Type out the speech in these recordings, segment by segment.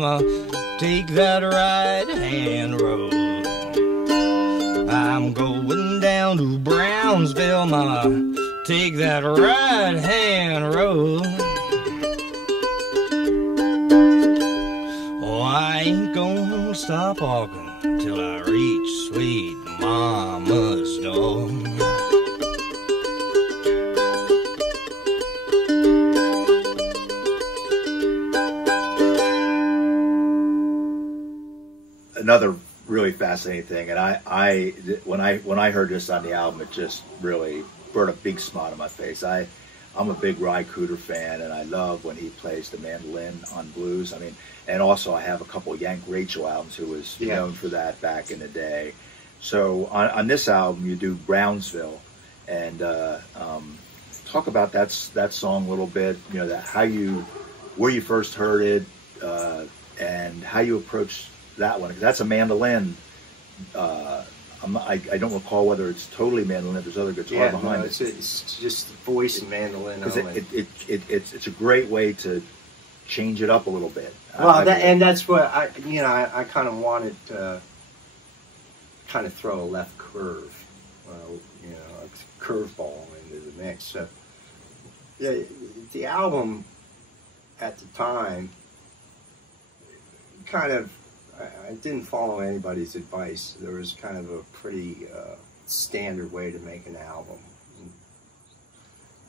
mama, take that right-hand road. I'm going down to Brownsville, mama, take that right-hand road. Oh, I ain't gonna stop walking till I reach sweet mama's door. Another really fascinating thing, and when I heard this on the album, it just really brought a big smile to my face. I'm a big Ry Cooder fan, and I love when he plays the mandolin on blues. I mean, and also I have a couple of Yank Rachel albums, who was known for that back in the day. So on this album, you do Brownsville, and talk about that song a little bit. You know, where you first heard it, and how you approached that one. 'Cause that's a mandolin. I don't recall whether it's totally mandolin. There's other guitar behind it. It's just voice and mandolin. It's a great way to change it up a little bit. Well, and that's what I kind of wanted to kind of throw a left curve, a curveball into the mix. So the album at the time kind of, I didn't follow anybody's advice. There was kind of a pretty standard way to make an album,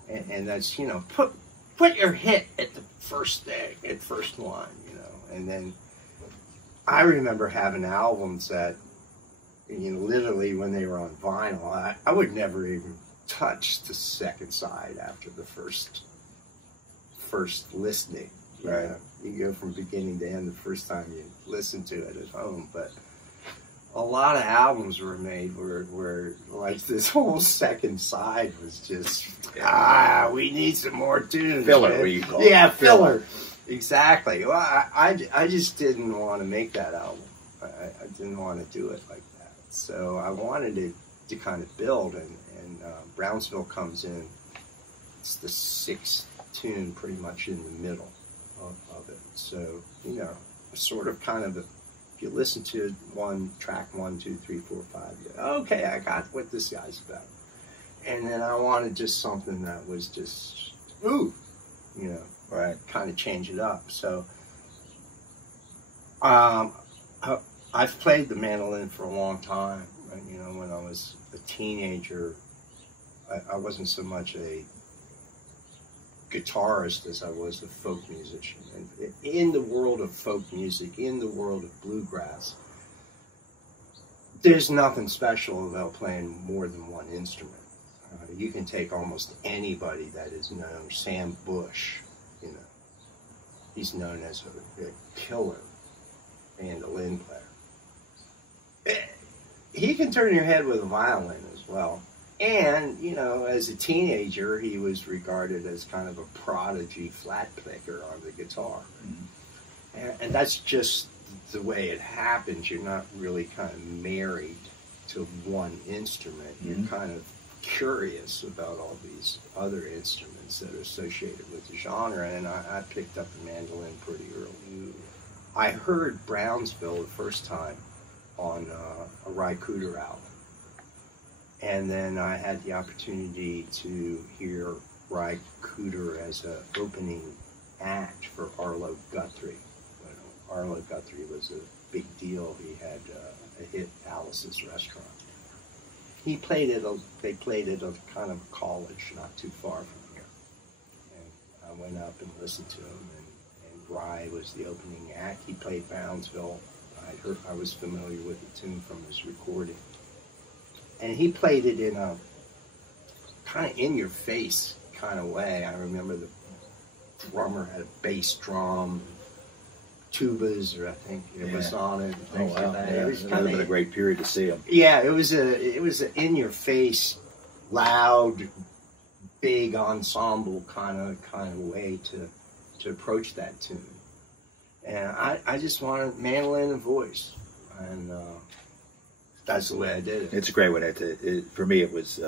and that's, you know, put your hit at the first one, you know. And then I remember having albums that, you know, literally when they were on vinyl, I would never even touch the second side after the first listening. Right. You go from beginning to end the first time you listen to it at home. But a lot of albums were made where like this whole second side was just, we need some more tunes. Filler, what you call it. Yeah, filler. Exactly. Well, I just didn't want to make that album. I didn't want to do it like that. So I wanted it to kind of build, and Brownsville comes in. It's the sixth tune pretty much in the middle of it. So, you know, sort of kind of, if you listen to track 1, 2, 3, 4, 5, you go, okay, I got what this guy's about. And then I wanted just something that was just, ooh, you know, right, kind of change it up. So I've played the mandolin for a long time. You know, when I was a teenager, I wasn't so much a guitarist as I was a folk musician. And in the world of folk music, in the world of bluegrass, there's nothing special about playing more than one instrument. You can take almost anybody that is known. Sam Bush, you know, he's known as a killer mandolin player. He can turn your head with a violin as well. And, you know, as a teenager, he was regarded as kind of a prodigy flat picker on the guitar. Mm-hmm. And that's just the way it happens. You're not really kind of married to one instrument. Mm-hmm. You're kind of curious about all these other instruments that are associated with the genre. And I picked up the mandolin pretty early. I heard Brownsville the first time on a Ry Cooder album. And then I had the opportunity to hear Ry Cooder as an opening act for Arlo Guthrie. Arlo Guthrie was a big deal. He had a hit, Alice's Restaurant. They played at a kind of college not too far from here. And I went up and listened to him, and Ry was the opening act. He played Brownsville. I was familiar with the tune from his recording. And he played it in a kind of in-your-face kind of way. I remember the drummer had a bass drum, tubas, or I think it was on it. Oh, wow. Like that. It was kind of a great period to see him. Yeah, it was an in-your-face, loud, big ensemble kind of way to approach that tune. And I just wanted mandolin and voice, and that's the way I did it. It's a great one. For me, it was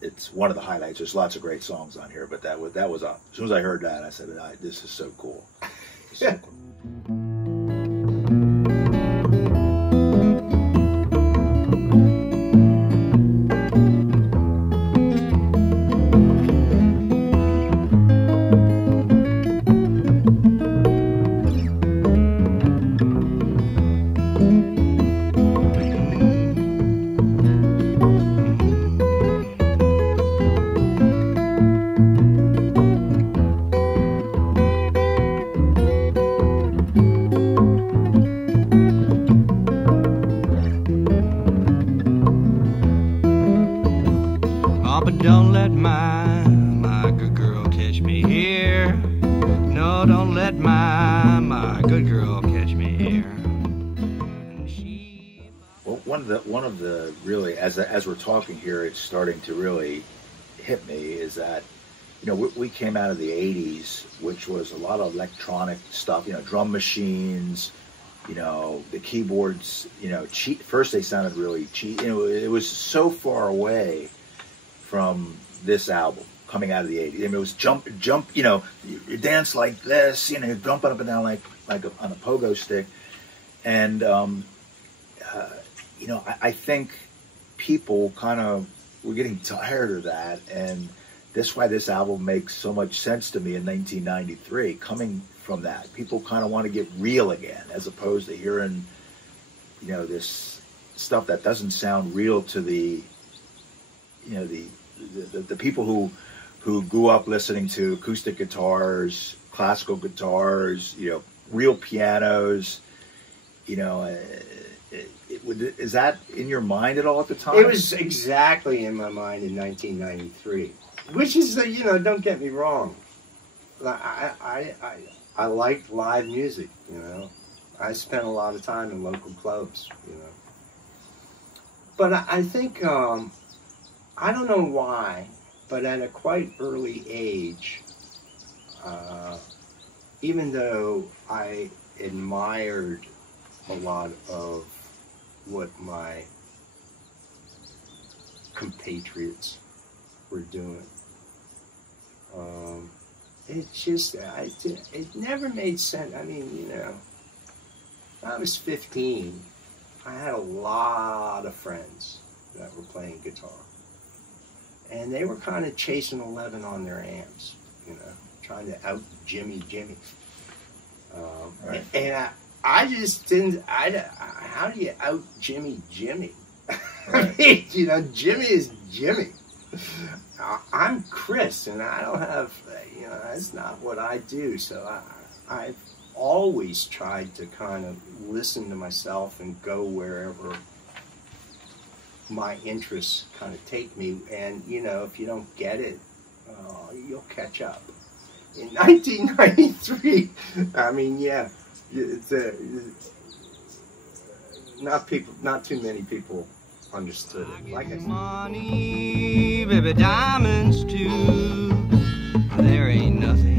it's one of the highlights. There's lots of great songs on here, but that was as soon as I heard that, I said, "This is so cool." It's so cool. but don't let my good girl catch me here. No, don't let my good girl catch me here. Well, one of the really, as we're talking here, it's starting to really hit me is that, you know, we came out of the 80s, which was a lot of electronic stuff, you know, drum machines, you know, the keyboards, you know, first they sounded really cheap. You know, it was so far away from this album coming out of the 80s. I mean, it was jump, you know, you dance like this, you know, you're jumping up and down like on a pogo stick. And, you know, I think people kind of were getting tired of that, and that's why this album makes so much sense to me in 1993, coming from that. People kind of want to get real again, as opposed to hearing, you know, this stuff that doesn't sound real to the, you know, the people who grew up listening to acoustic guitars, classical guitars, you know, real pianos, you know. Is that in your mind at all at the time? It was exactly in my mind in 1993, which is, you know, don't get me wrong. I liked live music, you know. I spent a lot of time in local clubs, you know. But I think, I don't know why, but at a quite early age, even though I admired a lot of what my compatriots were doing, it just, it never made sense. I mean, you know, when I was 15, I had a lot of friends that were playing guitar, and they were kind of chasing 11 on their amps, you know, trying to out-Jimmy. Right. And I just didn't, how do you out-Jimmy? I mean, you know, Jimmy is Jimmy. I'm Chris, and I don't have, you know, that's not what I do. So I've always tried to kind of listen to myself and go wherever my interests kind of take me. And, you know, if you don't get it, you'll catch up. In 1993, I mean, yeah, not too many people understood it. Like I said, money, baby, diamonds too. There ain't nothing